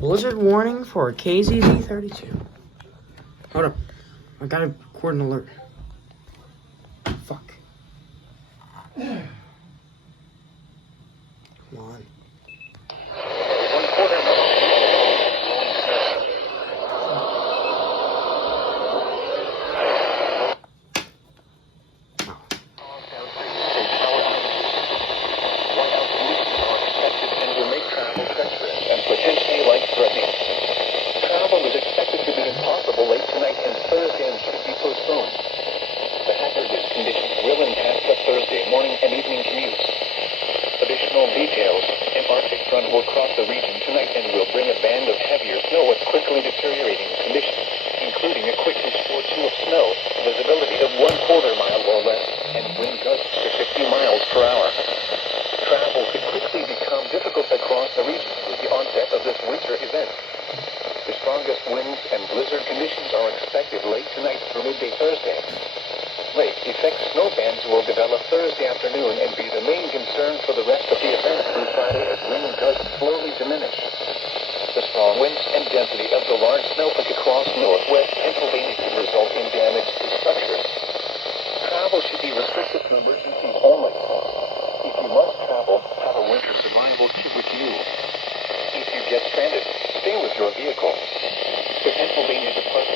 Blizzard warning for KZZ32. Hold up. I gotta record an alert. Fuck. Come on. Potentially life-threatening. Travel is expected to be impossible late tonight and Thursday and should be postponed. The hazardous conditions will impact the Thursday morning and evening commutes. Additional details: an Arctic front will cross the region tonight and will bring a band of heavier snow with quickly deteriorating conditions, including a quick inch or two of snow, visibility of 1/4 mile or less, and wind gusts to 50 miles per hour. Travel could quickly become difficult across the region with the onset of this winter event. The strongest winds and blizzard conditions are expected late tonight through midday Thursday. Lake effect snow bands will develop Thursday afternoon and be the main concern for the rest of the event through Friday as wind gusts slowly diminish. The strong winds and density of the large snowflake across northwest Pennsylvania could result in damage to structures. Travel should be restricted to emergencies only. If you must travel, have a winter survival kit with you. If you get stranded, stay with your vehicle. The Pennsylvania Department